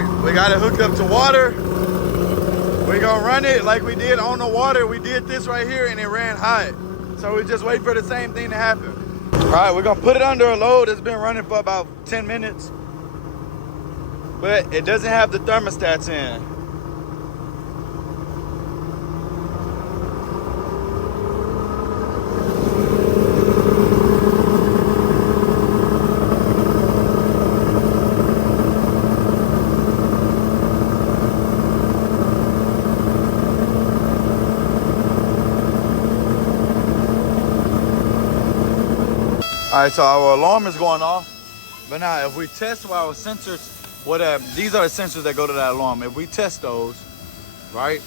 right, we got it hooked up to water. We're gonna run it like we did on the water. We did this right here and it ran hot. So we just wait for the same thing to happen. All right, we're gonna put it under a load. It's been running for about 10 minutes, but it doesn't have the thermostats in. All right, so our alarm is going off, but now if we test our sensors, these are the sensors that go to that alarm. If we test those, right,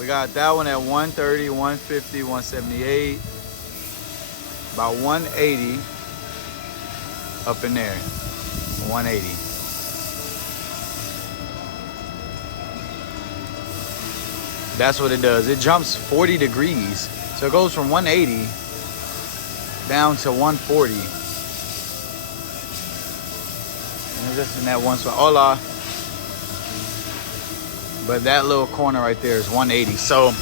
we got that one at 130, 150, 178, about 180 up in there, 180. That's what it does. It jumps 40 degrees. So it goes from 180 down to 140. And just in that one spot. Hola. But that little corner right there is 180. So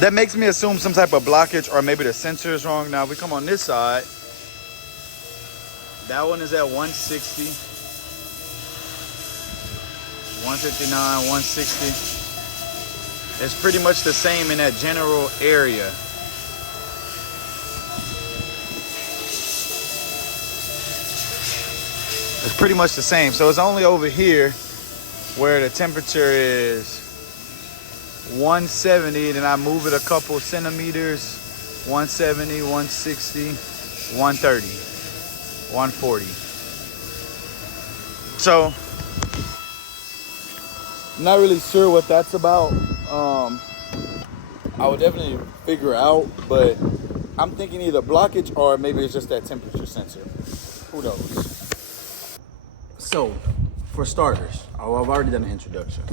that makes me assume some type of blockage or maybe the sensor is wrong. Now if we come on this side, that one is at 160, 159, 160. It's pretty much the same in that general area. It's pretty much the same. So it's only over here where the temperature is 170, then I move it a couple centimeters, 170, 160, 130, 140. So I'm not really sure what that's about. I would definitely figure out, but I'm thinking either blockage or maybe it's just that temperature sensor. Who knows? So, for starters, I've already done an introduction.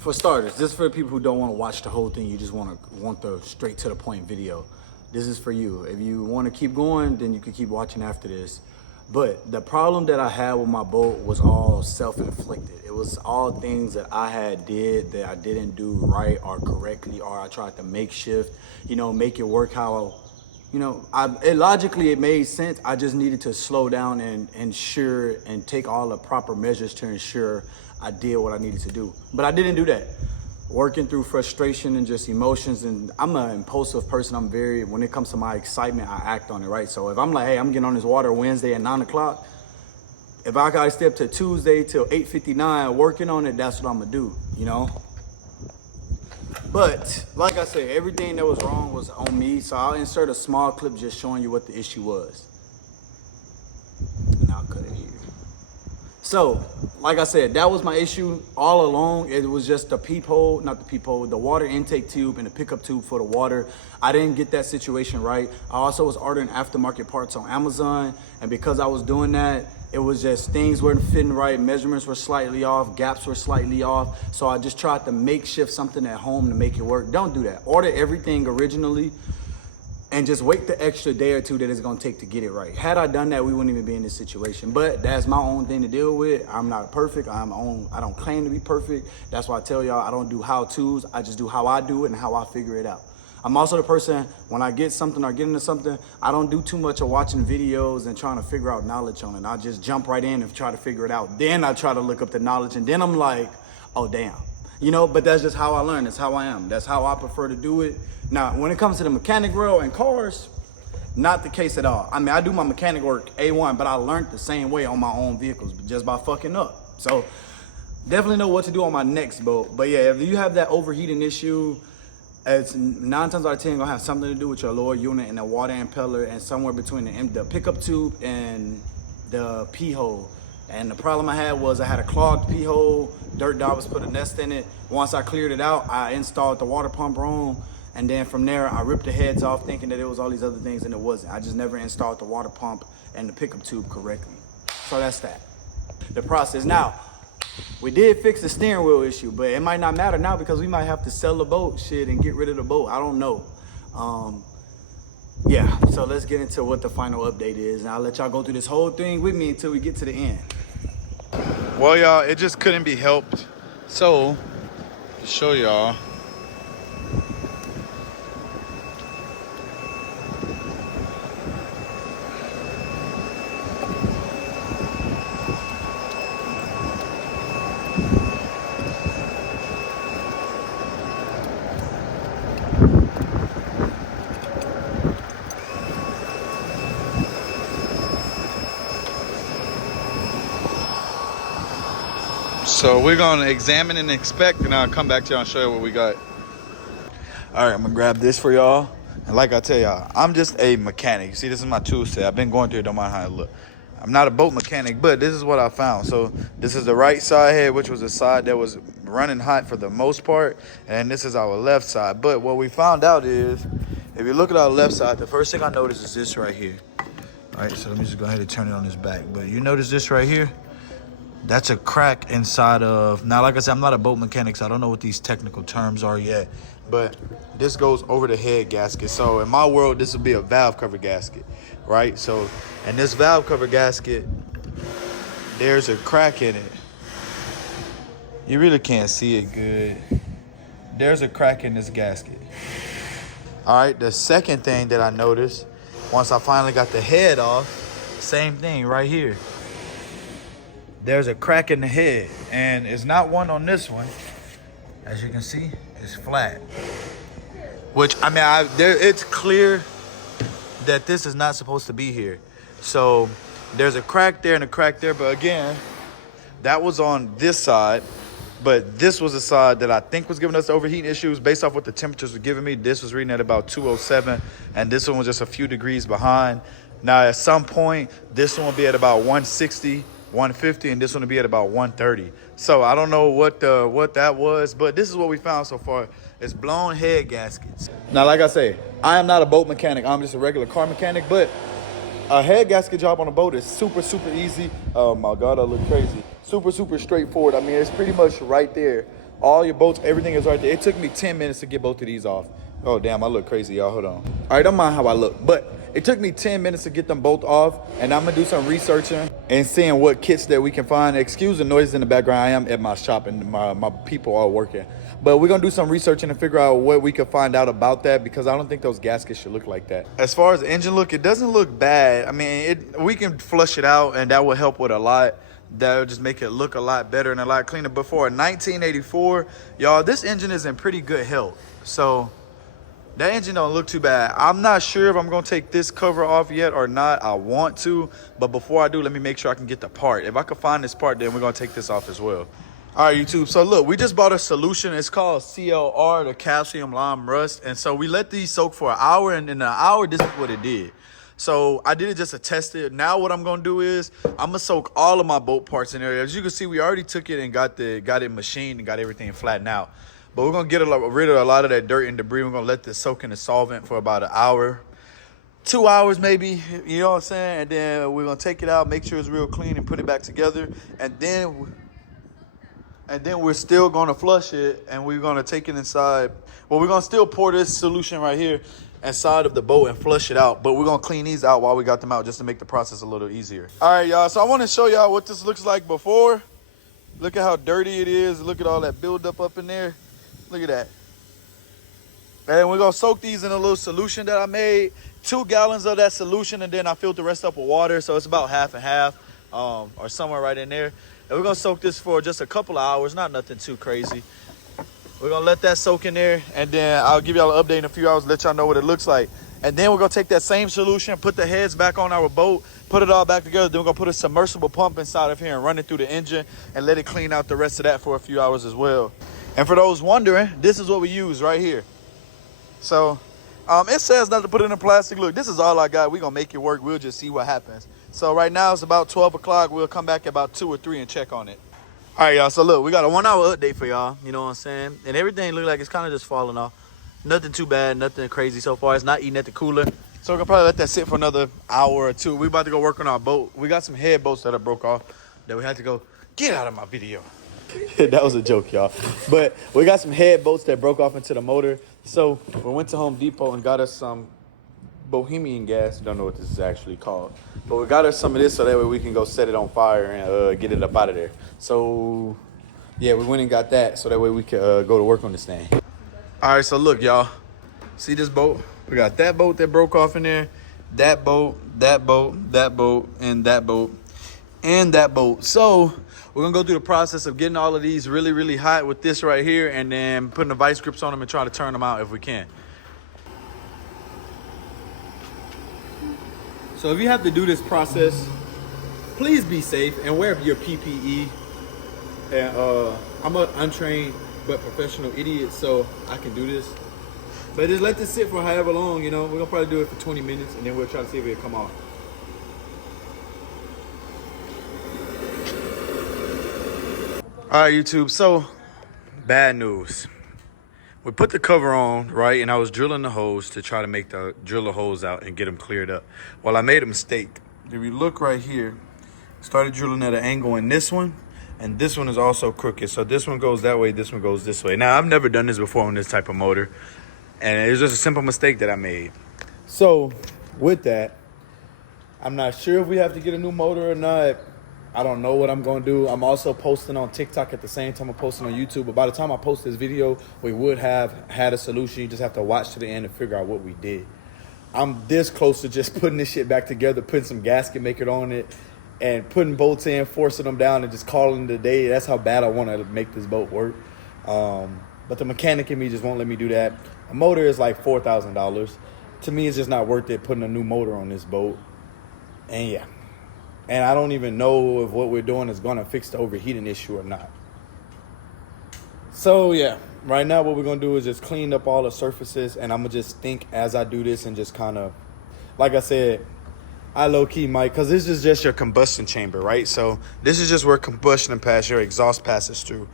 For starters, this is for people who don't want to watch the whole thing. You just want the straight to the point video. This is for you. If you want to keep going, then you can keep watching after this. But the problem that I had with my boat was all self-inflicted. It was all things that I had did that I didn't do right or correctly, or I tried to makeshift, make it work how logically it made sense. I just needed to slow down and ensure and take all the proper measures to ensure I did what I needed to do. But I didn't do that. Working through frustration and just emotions, and I'm an impulsive person. When it comes to my excitement, I act on it, right? So if I'm like, hey, I'm getting on this water Wednesday at 9 o'clock, if I gotta stay up to Tuesday till 8:59 working on it, that's what I'm gonna do, But like I said, everything that was wrong was on me. So I'll insert a small clip just showing you what the issue was. And I'll cut it here. So, like I said, that was my issue all along. It was just the the water intake tube and the pickup tube for the water. I didn't get that situation right. I also was ordering aftermarket parts on Amazon. And because I was doing that, it was just things weren't fitting right. Measurements were slightly off. Gaps were slightly off. So I just tried to makeshift something at home to make it work. Don't do that. Order everything originally and just wait the extra day or two that it's gonna take to get it right. Had I done that, we wouldn't even be in this situation. But that's my own thing to deal with. I'm not perfect. I don't claim to be perfect. That's why I tell y'all I don't do how-tos. I just do how I do it and how I figure it out. I'm also the person, when I get something or get into something, I don't do too much of watching videos and trying to figure out knowledge on it. I just jump right in and try to figure it out. Then I try to look up the knowledge and then I'm like, oh damn. But that's just how I learn. That's how I am. That's how I prefer to do it. Now, when it comes to the mechanic world and cars, not the case at all. I mean, I do my mechanic work A1, but I learned the same way on my own vehicles, just by fucking up. So definitely know what to do on my next boat. But yeah, if you have that overheating issue, it's 9 times out of 10 gonna have something to do with your lower unit and the water impeller and somewhere between the pickup tube and the pee hole. And the problem I had was I had a clogged pee hole. Dirt dogs put a nest in it. Once I cleared it out, I installed the water pump wrong. And then from there, I ripped the heads off thinking that it was all these other things, and it wasn't. I just never installed the water pump and the pickup tube correctly. So that's that. The process. Now, we did fix the steering wheel issue, but it might not matter now because we might have to sell the boat and get rid of the boat. I don't know. Yeah, so let's get into what the final update is. And I'll let y'all go through this whole thing with me until we get to the end. Well, y'all, it just couldn't be helped. So, to show y'all, so we're gonna examine and inspect, and I'll come back to y'all and show you what we got. All right, I'm gonna grab this for y'all. And like I tell y'all, I'm just a mechanic. You see, this is my tool set. I've been going through it, don't mind how it look. I'm not a boat mechanic, but this is what I found. So this is the right side head, which was the side that was running hot for the most part. And this is our left side. But what we found out is, if you look at our left side, the first thing I noticed is this right here. All right, so let me just go ahead and turn it on this back. But you notice this right here? That's a crack inside of, now like I said, I'm not a boat mechanic, so I don't know what these technical terms are yet, but this goes over the head gasket. So in my world, this would be a valve cover gasket, right? So, and this valve cover gasket, there's a crack in it. You really can't see it good. There's a crack in this gasket. All right, the second thing that I noticed, once I finally got the head off, same thing right here. There's a crack in the head, and it's not one on this one. As you can see, it's flat. Which, I mean, it's clear that this is not supposed to be here. So there's a crack there and a crack there, but again, that was on this side, but this was the side that I think was giving us overheating issues based off what the temperatures were giving me. This was reading at about 207, and this one was just a few degrees behind. Now, at some point, this one will be at about 160, 150, and this one will be at about 130. So I don't know what that was, but this is what we found so far. It's blown head gaskets. Now, like I say, I am not a boat mechanic. I'm just a regular car mechanic, but a head gasket job on a boat is super, super easy. Oh my God, I look crazy. Super, super straightforward. I mean, it's pretty much right there. All your bolts, everything is right there. It took me 10 minutes to get both of these off. Oh, damn, I look crazy, y'all. Hold on. All right, don't mind how I look, but it took me 10 minutes to get them both off, and I'm gonna do some researching and seeing what kits that we can find. Excuse the noise in the background. I am at my shop, and my people are working. But we're gonna do some researching and figure out what we can find out about that, because I don't think those gaskets should look like that. As far as the engine look, it doesn't look bad. I mean, we can flush it out, and that will help with a lot. That will just make it look a lot better and a lot cleaner. But for a 1984, y'all, this engine is in pretty good health. So that engine don't look too bad. I'm not sure if I'm gonna take this cover off yet or not. I want to, but before I do, let me make sure I can get the part. If I can find this part, then we're gonna take this off as well. All right, YouTube, so look, we just bought a solution. It's called CLR, the calcium lime rust. And so we let these soak for an hour, and in an hour, this is what it did. So I did it just to test it. Now what I'm gonna do is I'm gonna soak all of my boat parts in there. As you can see, we already took it and got it machined and got everything flattened out. But we're gonna get rid of a lot of that dirt and debris. We're gonna let this soak in the solvent for about an hour, 2 hours maybe, you know what I'm saying? And then we're gonna take it out, make sure it's real clean, and put it back together. And then we're still gonna flush it, and we're gonna take it inside. Well, we're gonna still pour this solution right here inside of the boat and flush it out. But we're gonna clean these out while we got them out, just to make the process a little easier. All right, y'all, so I wanna show y'all what this looks like before. Look at how dirty it is. Look at all that buildup up in there. Look at that. And we're gonna soak these in a little solution that I made. 2 gallons of that solution, and then I filled the rest up with water, so it's about half and half, or somewhere right in there. And we're gonna soak this for just a couple of hours, not nothing too crazy. We're gonna let that soak in there, and then I'll give y'all an update in a few hours, let y'all know what it looks like. And then we're gonna take that same solution, put the heads back on our boat, put it all back together. Then we're gonna put a submersible pump inside of here and run it through the engine and let it clean out the rest of that for a few hours as well. And for those wondering, this is what we use right here. So it says not to put it in plastic. Look, this is all I got. We're gonna make it work. We'll just see what happens. So right now it's about 12 o'clock. We'll come back at about 2 or 3 and check on it. All right, y'all, so look, we got a 1 hour update for y'all, you know what I'm saying? And everything look like it's kind of just falling off. Nothing too bad, nothing crazy so far. It's not eating at the cooler. So we're gonna probably let that sit for another hour or 2. We about to go work on our boat. We got some head bolts that are broke off that we had to go, get out of my video. That was a joke, y'all. But we got some head bolts that broke off into the motor. So we went to Home Depot and got us some Bohemian gas. Don't know what this is actually called, but we got us some of this so that way we can go set it on fire and get it up out of there. So yeah, we went and got that so that way we can go to work on this thing. All right, so look, y'all, see this boat? We got that boat that broke off in there, that boat, that boat, that boat, and that boat, and that boat. So we're gonna go through the process of getting all of these really, really hot with this right here, and then putting the vice grips on them and try to turn them out if we can. So if you have to do this process, please be safe and wear your PPE. And I'm an untrained but professional idiot, so I can do this. But just let this sit for however long, you know. We're gonna probably do it for 20 minutes, and then we'll try to see if it'll come off. All right, YouTube, so bad news. We put the cover on, right, and I was drilling the hose to try to drill the holes out and get them cleared up. Well, I made a mistake. If you look right here, started drilling at an angle in this one, and this one is also crooked. So this one goes that way, this one goes this way. Now, I've never done this before on this type of motor, and it was just a simple mistake that I made. So with that, I'm not sure if we have to get a new motor or not. I don't know what I'm going to do. I'm also posting on TikTok at the same time I'm posting on YouTube. But by the time I post this video, we would have had a solution. You just have to watch to the end and figure out what we did. I'm this close to just putting this shit back together, putting some gasket maker on it, and putting bolts in, forcing them down, and just calling it a day. That's how bad I want to make this boat work. But the mechanic in me just won't let me do that. A motor is like $4,000. To me, it's just not worth it putting a new motor on this boat. And yeah. And I don't even know if what we're doing is going to fix the overheating issue or not. So, yeah, right now what we're going to do is just clean up all the surfaces. And I'm going to just think as I do this and just kind of, like I said, I low-key might, because this is just your combustion chamber, right? So this is just where combustion passes, your exhaust passes through.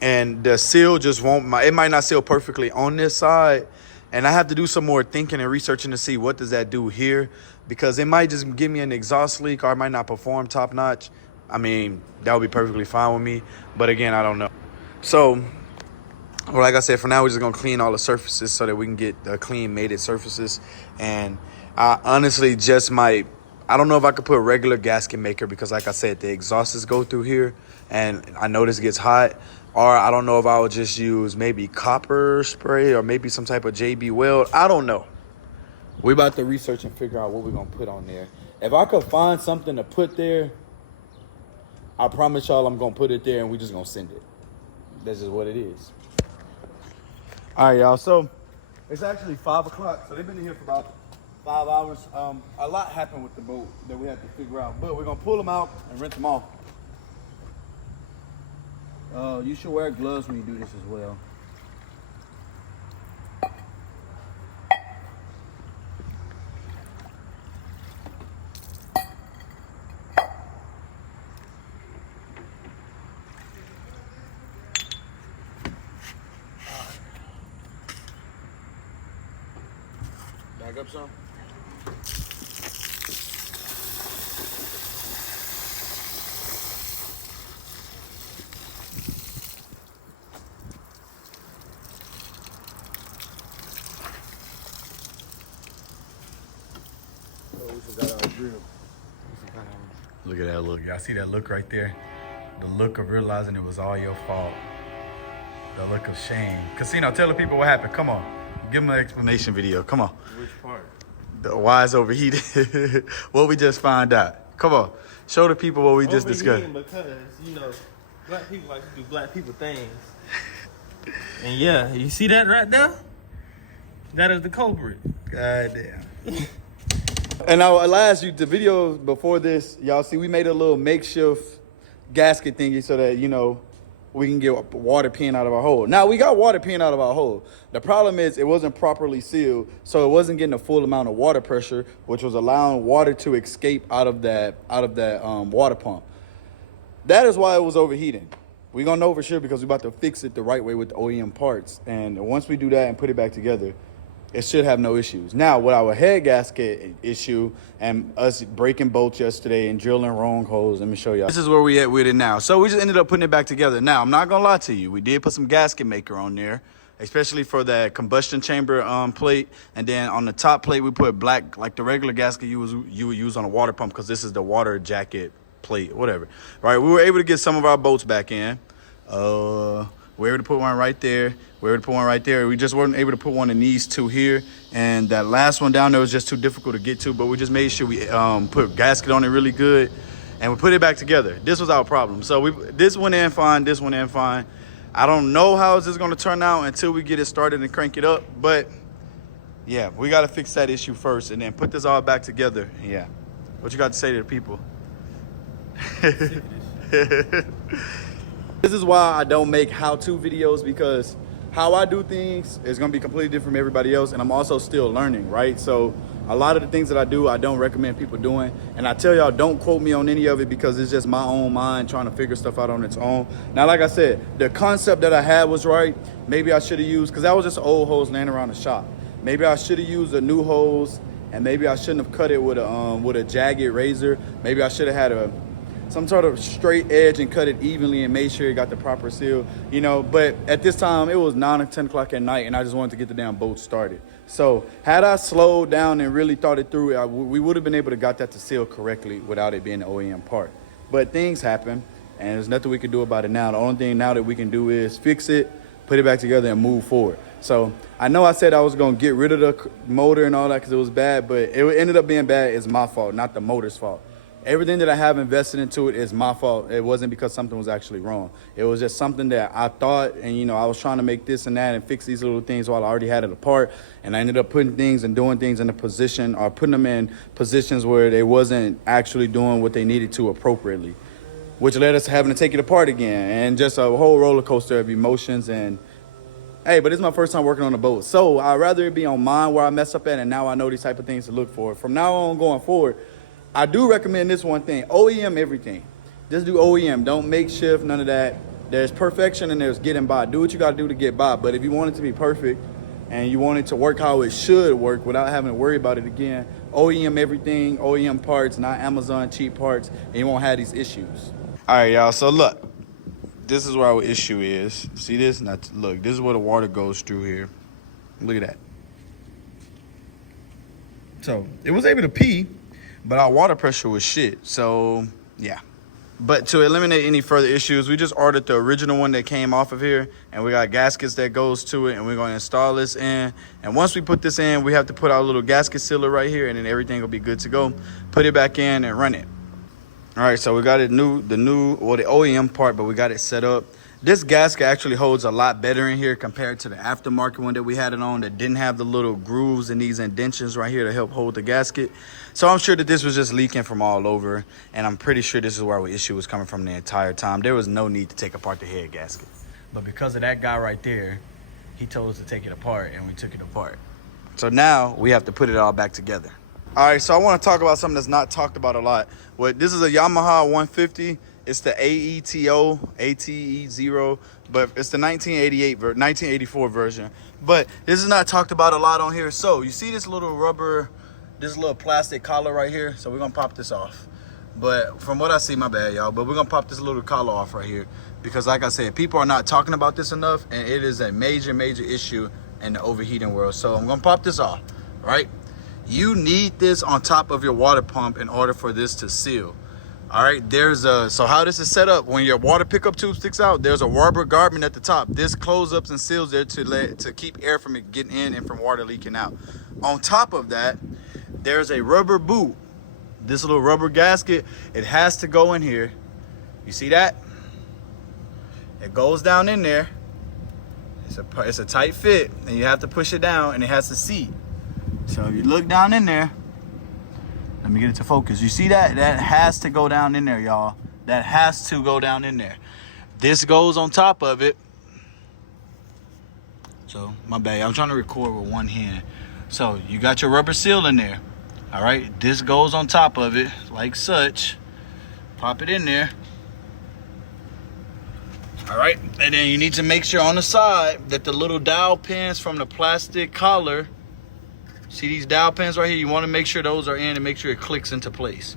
And the seal just won't, it might not seal perfectly on this side. And I have to do some more thinking and researching to see what does that do here, because it might just give me an exhaust leak, or it might not perform top notch. I mean, that would be perfectly fine with me. But again, I don't know. So, well, like I said, for now, we're just going to clean all the surfaces so that we can get clean mated surfaces. And I honestly just might, I don't know if I could put a regular gasket maker, because like I said, the exhausts go through here and I know this gets hot. Or I don't know if I would just use maybe copper spray or maybe some type of JB weld. I don't know. We're about to research and figure out what we're going to put on there. If I could find something to put there, I promise y'all I'm going to put it there and we're just going to send it. That's just what it is. All right, y'all. So it's actually 5 o'clock. So they've been in here for about 5 hours. A lot happened with the boat that we had to figure out. But we're going to pull them out and rinse them off. You should wear gloves when you do this as well. Back up some. Look at that look. Y'all see that look right there? The look of realizing it was all your fault. The look of shame. Casino, tell the people what happened. Come on. Give them an explanation video. Come on. Which part? The why it's overheated. What we just found out. Come on. Show the people what we just discussed. Because, you know, black people like to do black people things. And yeah, you see that right there? That is the culprit. God damn. And I'll ask you, the video before this, y'all see we made a little makeshift gasket thingy so that, you know, we can get water peeing out of our hole. Now, we got water peeing out of our hole. The problem is it wasn't properly sealed, so it wasn't getting a full amount of water pressure, which was allowing water to escape out of that water pump. That is why it was overheating. We're going to know for sure because we're about to fix it the right way with the OEM parts. And once we do that and put it back together, it should have no issues. Now, with our head gasket issue and us breaking bolts yesterday and drilling wrong holes, let me show y'all. This is where we at with it now. So we just ended up putting it back together. Now, I'm not going to lie to you. We did put some gasket maker on there. especially for that combustion chamber plate. And then on the top plate, we put black, like the regular gasket you would use on a water pump, because this is the water jacket plate, whatever. Right, we were able to get some of our bolts back in. We were able to put one right there. We were able to put one right there. We just weren't able to put one in these two here. And that last one down there was just too difficult to get to, but we just made sure we put gasket on it really good. And we put it back together. This was our problem. So this went in fine, this went in fine. I don't know how this is gonna turn out until we get it started and crank it up. But yeah, we gotta fix that issue first and then put this all back together. Yeah. What you got to say to the people? This is why I don't make how-to videos, because how I do things is gonna be completely different from everybody else, and I'm also still learning, right? So a lot of the things that I do, I don't recommend people doing. And I tell y'all, don't quote me on any of it, because it's just my own mind trying to figure stuff out on its own. Now, like I said, the concept that I had was right. Maybe I should have used, because that was just old hose laying around the shop. Maybe I should have used a new hose, and maybe I shouldn't have cut it with a jagged razor. Maybe I should have had some sort of straight edge and cut it evenly and made sure it got the proper seal, you know. But at this time, it was 9 or 10 o'clock at night, and I just wanted to get the damn boat started. So had I slowed down and really thought it through, we would have been able to got that to seal correctly without it being an OEM part. But things happen, and there's nothing we can do about it now. The only thing now that we can do is fix it, put it back together, and move forward. So I know I said I was going to get rid of the motor and all that because it was bad, but it ended up being bad. It's my fault, not the motor's fault. Everything that I have invested into it is my fault. It wasn't because something was actually wrong. It was just something that I thought, and you know, I was trying to make this and that and fix these little things while I already had it apart. And I ended up putting things and doing things in a position, or putting them in positions where they wasn't actually doing what they needed to appropriately, which led us to having to take it apart again, and just a whole roller coaster of emotions. And hey, but it's my first time working on a boat, so I'd rather it be on mine where I mess up at, and now I know these type of things to look for. From now on going forward, I do recommend this one thing: OEM everything. Just do OEM. Don't makeshift, none of that. There's perfection and there's getting by. Do what you got to do to get by. But if you want it to be perfect and you want it to work how it should work without having to worry about it again, OEM everything, OEM parts, not Amazon cheap parts, and you won't have these issues. All right, y'all. So look, this is where our issue is. See this? Now, look, this is where the water goes through here. Look at that. So it was able to pee, but our water pressure was shit. So yeah. But to eliminate any further issues, we just ordered the original one that came off of here, and we got gaskets that goes to it, and we're going to install this in. And once we put this in, we have to put our little gasket sealer right here, and then everything will be good to go. Put it back in and run it. All right, so we got it the OEM part, but we got it set up. This gasket actually holds a lot better in here compared to the aftermarket one that we had it on that didn't have the little grooves and these indentions right here to help hold the gasket. So I'm sure that this was just leaking from all over, and I'm pretty sure this is where our issue was coming from the entire time. There was no need to take apart the head gasket. But because of that guy right there, he told us to take it apart, and we took it apart. So now we have to put it all back together. All right, so I want to talk about something that's not talked about a lot. This is a Yamaha 150. It's the AETO, ATE0, but it's the 1984 version. But this is not talked about a lot on here. So you see this little rubber, this little plastic collar right here? So we're gonna pop this off. But from what I see, my bad, y'all, but we're gonna pop this little collar off right here, because like I said, people are not talking about this enough, and it is a major, major issue in the overheating world. So I'm gonna pop this off, right? You need this on top of your water pump in order for this to seal. All right, so how this is set up, when your water pickup tube sticks out, there's a rubber garment at the top. This closes up and seals there to keep air from it getting in and from water leaking out. On top of that, there's a rubber boot. This little rubber gasket, it has to go in here. You see that? It goes down in there. It's a tight fit, and you have to push it down, and it has to seat. So if you look down in there, let me get it to focus. You see that? That has to go down in there, y'all. That has to go down in there. This goes on top of it. So, my bad. I'm trying to record with one hand. So, you got your rubber seal in there. All right? This goes on top of it, like such. Pop it in there. All right? And then you need to make sure on the side that the little dowel pins from the plastic collar, see these dowel pins right here? You want to make sure those are in and make sure it clicks into place.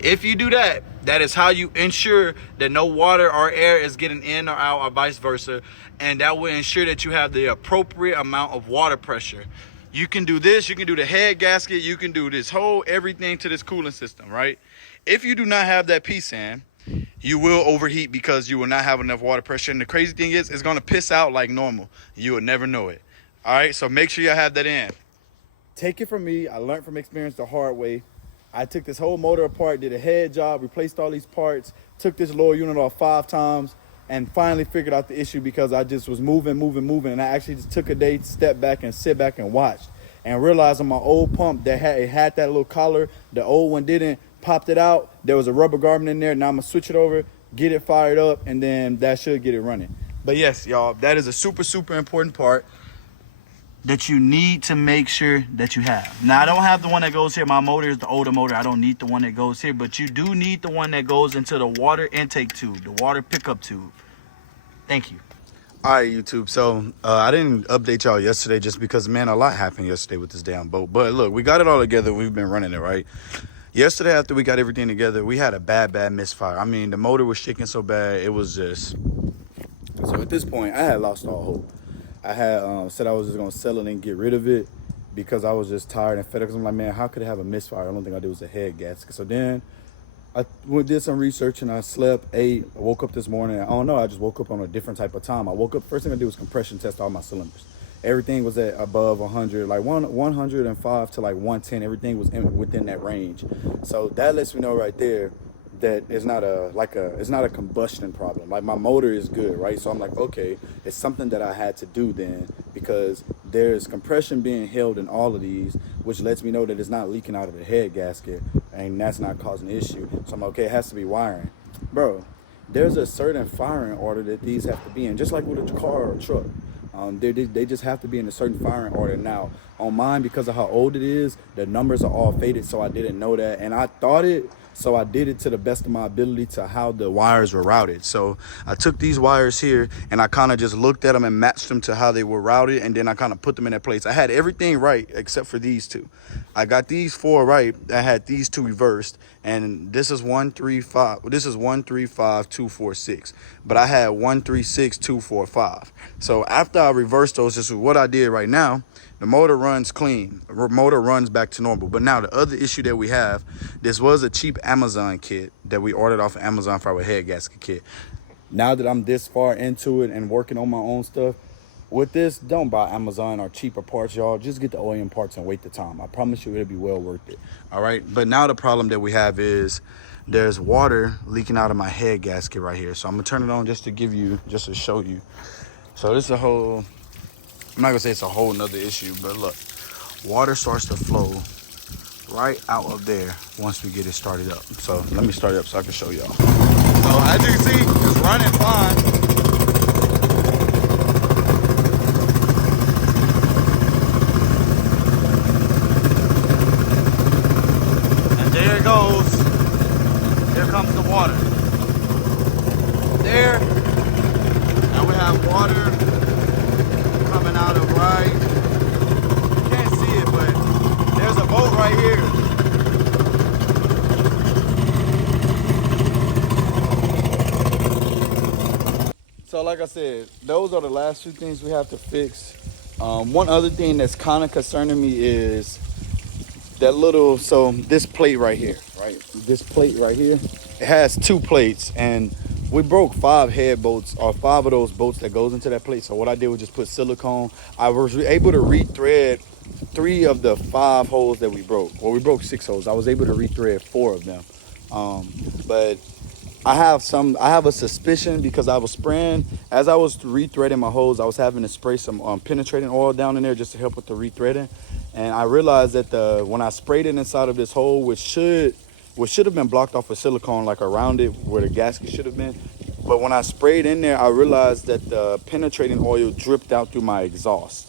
If you do that, that is how you ensure that no water or air is getting in or out or vice versa. And that will ensure that you have the appropriate amount of water pressure. You can do this, you can do the head gasket, you can do this whole everything to this cooling system, right? If you do not have that PSAN, you will overheat because you will not have enough water pressure. And the crazy thing is, it's gonna piss out like normal. You will never know it. All right, so make sure you have that in. Take it from me, I learned from experience the hard way. I took this whole motor apart, did a head job, replaced all these parts, took this lower unit off 5 times, and finally figured out the issue because I just was moving. And I actually just took a day, stepped back and sit back and watched. And realized on my old pump that it had that little collar, the old one didn't, popped it out. There was a rubber garment in there. Now I'm gonna switch it over, get it fired up, and then that should get it running. But yes, y'all, that is a super important part that you need to make sure that you have. Now, I don't have the one that goes here. My motor is the older motor. I don't need the one that goes here, but you do need the one that goes into the water intake tube, the water pickup tube. Thank you. All right, YouTube. So I didn't update y'all yesterday just because, man, a lot happened yesterday with this damn boat. But look, we got it all together. We've been running it, right? Yesterday, after we got everything together, we had a bad misfire. I mean, the motor was shaking so bad, it was just... So at this point, I had lost all hope. I had said I was just going to sell it and get rid of it because I was just tired and fed up. I'm like, man, how could it have a misfire? The only thing I did was a head gasket. So then I did some research and I slept, ate, I woke up this morning. I don't know, I just woke up on a different type of time. I woke up, first thing I did was compression test all my cylinders. Everything was at above 100, like 105 to like 110. Everything was within that range. So that lets me know right there that it's not a combustion problem. Like, my motor is good, right? So I'm like, okay, it's something that I had to do then, because there's compression being held in all of these, which lets me know that it's not leaking out of the head gasket, and that's not causing an issue. So I'm like, okay, it has to be wiring. Bro, there's a certain firing order that these have to be in, just like with a car or a truck. They just have to be in a certain firing order. Now, on mine, because of how old it is, the numbers are all faded, so I didn't know that. And I thought it, so I did it to the best of my ability to how the wires were routed. So I took these wires here, and I kind of just looked at them and matched them to how they were routed, and then I kind of put them in their place. I had everything right except for these two. I got these 4 right. I had these 2 reversed, and this is 135. This is 135,246, but I had 136,245. So after I reversed those, this is what I did right now. The motor runs clean. The motor runs back to normal. But now the other issue that we have, this was a cheap Amazon kit that we ordered off of Amazon for our head gasket kit. Now that I'm this far into it and working on my own stuff, with this, don't buy Amazon or cheaper parts, y'all. Just get the OEM parts and wait the time. I promise you it'll be well worth it. All right. But now the problem that we have is there's water leaking out of my head gasket right here. So I'm going to turn it on just to show you. So this is a whole... I'm not gonna say it's a whole nother issue, but look, water starts to flow right out of there once we get it started up. So let me start it up so I can show y'all. So as you can see, it's running fine. And there it goes. Here comes the water. There. Now we have water coming out of right, you can't see it, but there's a boat right here. So like I said, those are the last 2 things we have to fix. One other thing that's kind of concerning me is that little, so this plate right here, right? This plate right here, it has 2 plates, and we broke 5 head bolts, or 5 of those bolts that goes into that plate. So what I did was just put silicone. I was able to rethread 3 of the 5 holes that we broke. Well, we broke 6 holes. I was able to rethread 4 of them. But I have a suspicion, because I was spraying, as I was rethreading my hose, I was having to spray some penetrating oil down in there just to help with the rethreading. And I realized that when I sprayed it inside of this hole, which should have been blocked off with silicone, like around it where the gasket should have been. But when I sprayed in there, I realized that the penetrating oil dripped out through my exhaust.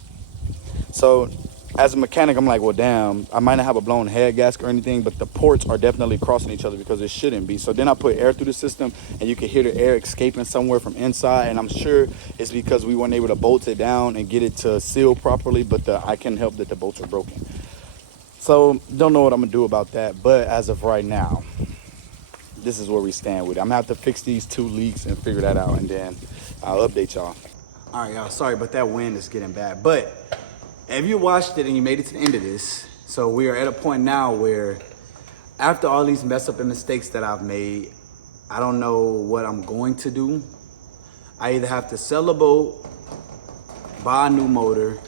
So as a mechanic, I'm like, well, damn, I might not have a blown head gasket or anything, but the ports are definitely crossing each other because it shouldn't be. So then I put air through the system, and you can hear the air escaping somewhere from inside. And I'm sure it's because we weren't able to bolt it down and get it to seal properly, but I can't help that the bolts are broken. So don't know what I'm gonna do about that, but as of right now, this is where we stand with it. I'm gonna have to fix these 2 leaks and figure that out, and then I'll update y'all. All right, y'all, sorry, but that wind is getting bad. But if you watched it and you made it to the end of this, so we are at a point now where after all these mess up and mistakes that I've made, I don't know what I'm going to do. I either have to sell a boat, buy a new motor,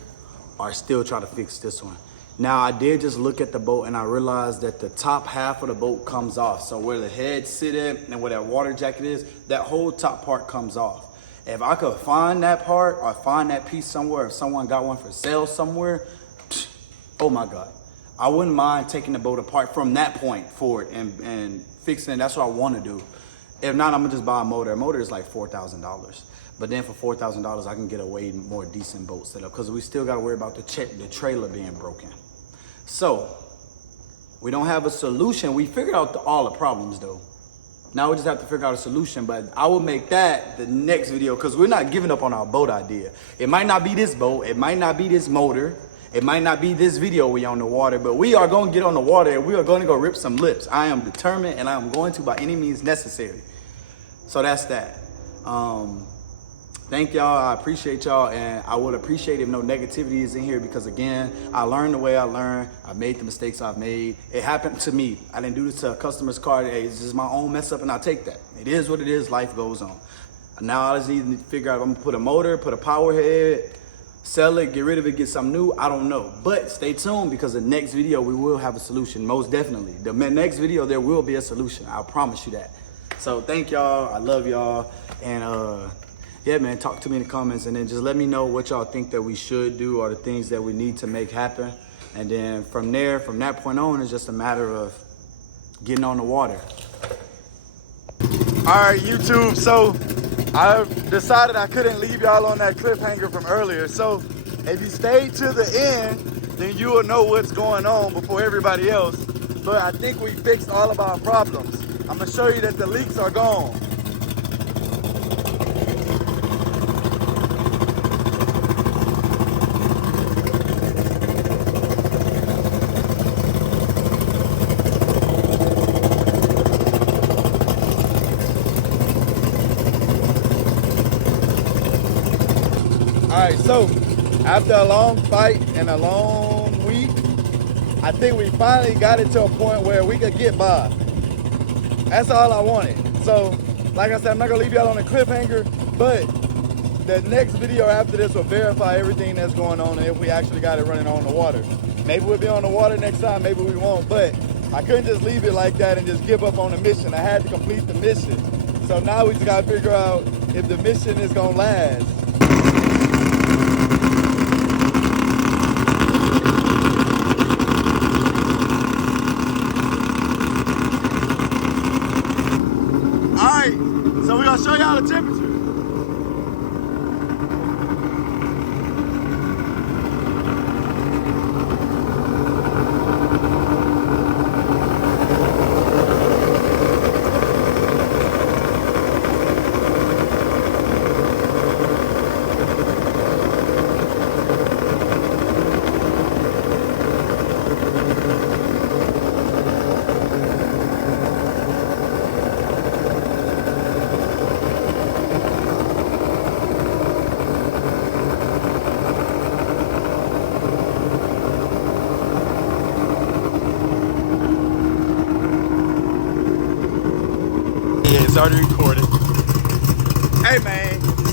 or still try to fix this one. Now, I did just look at the boat and I realized that the top half of the boat comes off. So where the head sit at and where that water jacket is, that whole top part comes off. If I could find that part or find that piece somewhere, if someone got one for sale somewhere, oh my God. I wouldn't mind taking the boat apart from that point forward and fixing it. That's what I want to do. If not, I'm gonna just buy a motor. A motor is like $4,000. But then for $4,000, I can get a way more decent boat set up because we still gotta worry about the trailer being broken. So, we don't have a solution. We figured out all the problems though. Now we just have to figure out a solution, but I will make that the next video because we're not giving up on our boat idea. It might not be this boat, it might not be this motor, it might not be this video we on the water, but we are gonna get on the water and we are gonna go rip some lips. I am determined and I am going to by any means necessary. So that's that. Thank y'all, I appreciate y'all, and I would appreciate if no negativity is in here because again, I learned the way I learned, I made the mistakes I've made. It happened to me. I didn't do this to a customer's car. Hey, it's just my own mess up and I'll take that. It is what it is, life goes on. Now I just need to figure out if I'm gonna put a motor, put a power head, sell it, get rid of it, get something new, I don't know. But stay tuned because the next video we will have a solution, most definitely. The next video there will be a solution, I promise you that. So thank y'all, I love y'all, and yeah, man, talk to me in the comments and then just let me know what y'all think that we should do or the things that we need to make happen. And then from there, from that point on, it's just a matter of getting on the water. All right, YouTube, so I decided I couldn't leave y'all on that cliffhanger from earlier. So if you stay to the end, then you will know what's going on before everybody else. But I think we fixed all of our problems. I'm gonna show you that the leaks are gone. All right, so after a long fight and a long week, I think we finally got it to a point where we could get by. That's all I wanted. So, like I said, I'm not gonna leave y'all on a cliffhanger, but the next video after this will verify everything that's going on and if we actually got it running on the water. Maybe we'll be on the water next time, maybe we won't, but I couldn't just leave it like that and just give up on the mission. I had to complete the mission. So now we just gotta figure out if the mission is gonna last. So we're gonna show y'all the temperature. Yeah, it's already recorded.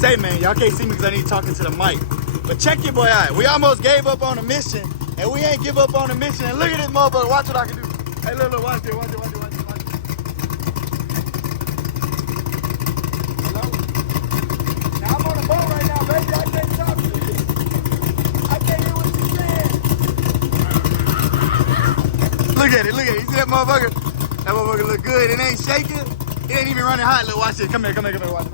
Hey man, y'all can't see me because I need talking to the mic. But check your boy out. We almost gave up on the mission, and we ain't give up on the mission. And look at this motherfucker. Watch what I can do. Hey, look, watch it. Hello? Now I'm on the boat right now, baby. I can't talk to you. I can't hear what you're saying. Look at it. You see that motherfucker? That motherfucker look good. It ain't shaking. It ain't even running hot. Look, watch this. Come here. Watch.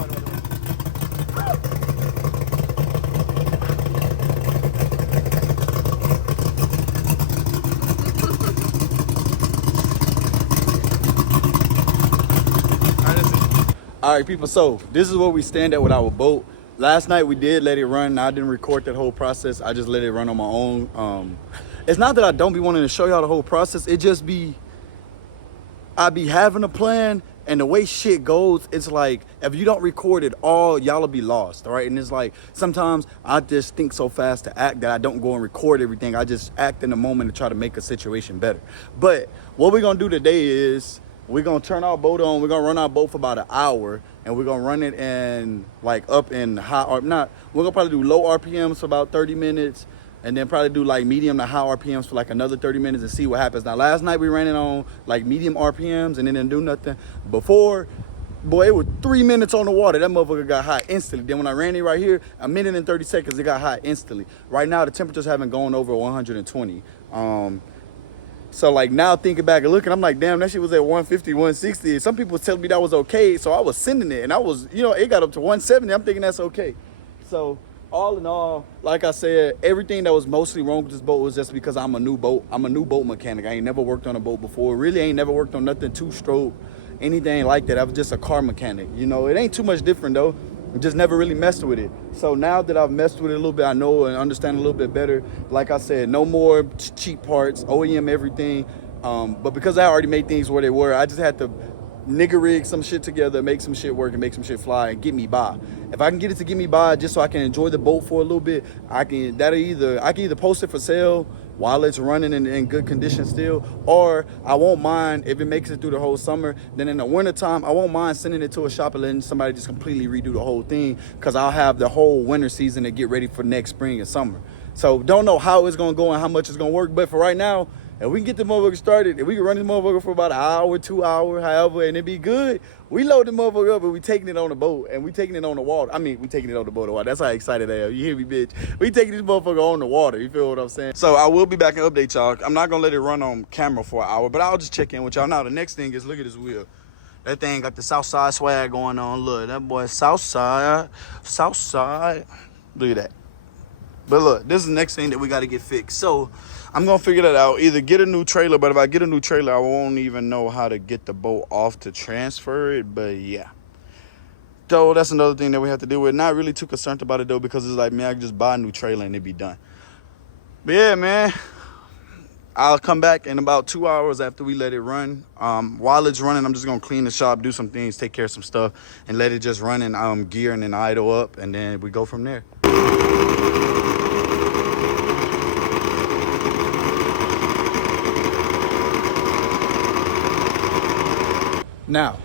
All right, people, so this is where we stand at with our boat. Last night we did let it run. I didn't record that whole process. I just let it run on my own. It's not that I don't be wanting to show y'all the whole process. It just be, I be having a plan And the way shit goes, it's like, if you don't record it all, y'all will be lost, right? And it's like, sometimes I just think so fast to act that I don't go and record everything. I just act in the moment to try to make a situation better. But what we're gonna do today is, we're gonna turn our boat on, we're gonna run our boat for about an hour, and we're gonna run it in, like, up in high, or not, we're gonna probably do low RPMs for about 30 minutes, and then probably do like medium to high RPMs for like another 30 minutes and see what happens. Now, last night we ran it on like medium RPMs and then didn't do nothing. Before, boy, it was 3 minutes on the water. That motherfucker got hot instantly. Then when I ran it right here, a minute and 30 seconds, it got hot instantly. Right now, the temperatures haven't gone over 120. So like now thinking back and looking, I'm like, damn, that shit was at 150, 160. Some people was telling me that was okay. So I was sending it and I was, you know, it got up to 170. I'm thinking that's okay. So all in all, like I said, everything that was mostly wrong with this boat was just because I'm a new boat mechanic. I ain't never worked on a boat before. Really ain't never worked on nothing two-stroke, anything like that. I was just a car mechanic. You know, it ain't too much different though. I just never really messed with it. So now that I've messed with it a little bit, I know and understand a little bit better. Like I said, no more cheap parts, OEM everything. But because I already made things where they were, I just had to nigga rig some shit together, make some shit work and make some shit fly and get me by. If I can get it to get me by just so I can enjoy the boat for a little bit, I can either post it for sale while it's running in good condition still, or I won't mind if it makes it through the whole summer. Then in the wintertime, I won't mind sending it to a shop and letting somebody just completely redo the whole thing, because I'll have the whole winter season to get ready for next spring and summer. So don't know how it's gonna go and how much it's gonna work, but for right now, if we can get the motherfucker started, if we can run this motherfucker for about an hour, 2 hours, however, and it be good, we load the motherfucker up and we taking it on the boat and we taking it on the water. I mean, we taking it on the boat. That's how excited I am. You hear me, bitch? We taking this motherfucker on the water. You feel what I'm saying? So I will be back and update y'all. I'm not gonna let it run on camera for an hour, but I'll just check in with y'all. Now, the next thing is, look at this wheel. That thing got the Southside swag going on. Look, that boy Southside. Look at that. But look, this is the next thing that we got to get fixed. So I'm going to figure that out. Either get a new trailer, but if I get a new trailer, I won't even know how to get the boat off to transfer it. But yeah. So that's another thing that we have to deal with. Not really too concerned about it though, because it's like, man, I can just buy a new trailer and it be done. But yeah, man, I'll come back in about 2 hours after we let it run. While it's running, I'm just going to clean the shop, do some things, take care of some stuff, and let it just run and gear and then idle up, and then we go from there. Now,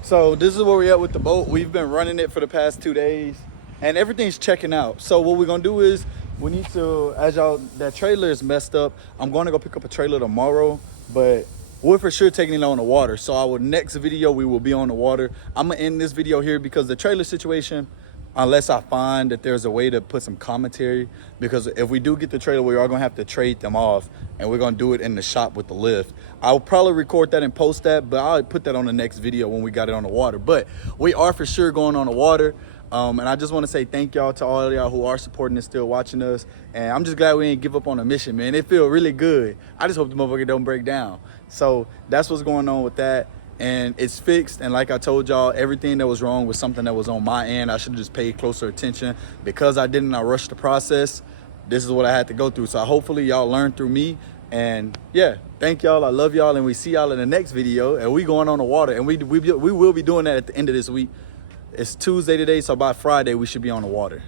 so this is where we're at with the boat. We've been running it for the past 2 days and everything's checking out. So what we're gonna do is, we need to, as y'all, that trailer is messed up. I'm gonna go pick up a trailer tomorrow, but we're for sure taking it on the water. So our next video, we will be on the water. I'm gonna end this video here because the trailer situation, unless I find that there's a way to put some commentary, because if we do get the trailer, we are gonna have to trade them off and we're gonna do it in the shop with the lift. I'll probably record that and post that, but I'll put that on the next video when we got it on the water. But we are for sure going on the water. And I just want to say thank y'all to all of y'all who are supporting and still watching us. And I'm just glad we ain't give up on the mission, man. It feel really good. I just hope the motherfucker don't break down. So that's what's going on with that. And it's fixed. And like I told y'all, everything that was wrong was something that was on my end. I should have just paid closer attention. Because I rushed the process, this is what I had to go through. So hopefully y'all learn through me. And yeah, thank y'all. I love y'all. And we see y'all in the next video. And we going on the water. And we will be doing that at the end of this week. It's Tuesday today, so by Friday we should be on the water.